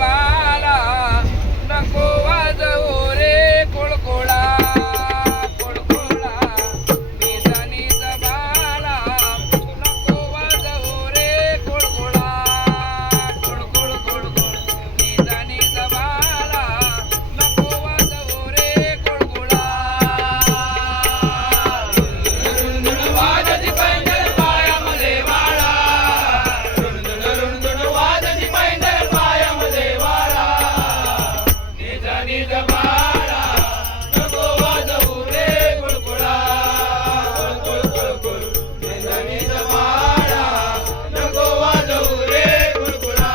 बाला नको वाजवू रे कुळकुळा कुळकुळा निजानीज बाला नको वाजवू रे कुळकुळा कुळकुळ कुळकुळ निजानीज बाला नको वाजवू रे कुळकुळा वाजती पैंजण पायामध्ये वाळा रुणझुण वाजती पैंजण पायामध्ये वाळा निजानीज बाला नको वाजवू रे कुळकुळा कुळकुळ कुळकुळ निजानीज बाला नको वाजवू रे कुळकुळा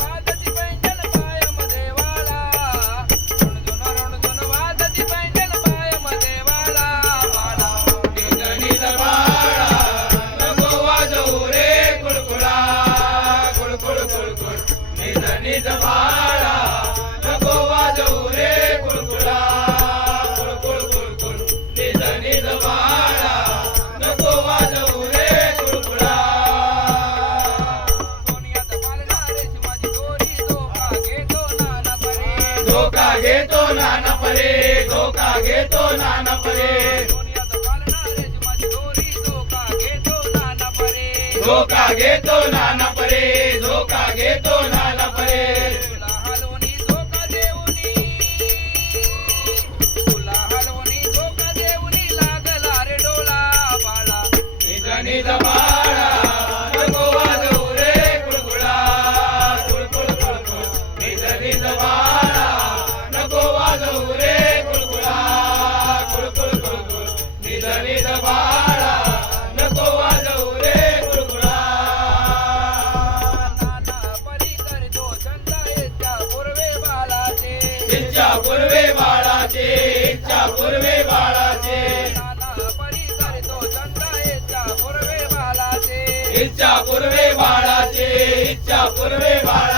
वाजती पैंजण पायामध्ये वाळा रुणझुण वाजती पैंजण पायामध्ये वाळा वाळा निजानीज बाला नको वाजवू रे कुळकुळा कुळकुळ कुळकुळ निजानीज बाला नको वाजवू रे कुळकुळा कुळकुळ कुळकुळ निजानीज बाला नको वाजवू रे कुळकुळा सोनियात पालणारे शिवाजी दोरी धोका घेतो नाना परे धोका घेतो नाना परे सोनियात पालणारे शिवाजी दोरी धोका घेतो नाना परे धोका घेतो नाना परे तुला हलवणी धोका देऊनी तुला हलवणी धोका देऊनी लागला रे डोला बाळा निजानीज बाळा नको वाजवू रे कुळकुळा कुळकुळ कुळकुळ निजानीज बाळा नको वाजवू रे कुळकुळा कुळकुळ कुळकुळ निजानीज बाळा नको वाजवू रे कुळकुळा नाना परी करतो छंद इच्छा पूर्वे बाळाचे इच्छा पूर्वे बाळाचे इच्छा पूर्वे बाळाचे नाना परी करतो छंद इच्छा पूर्वे बाळाचे इच्छा पूर्वे बाळाचे इच्छा पूर्वे बाळाचे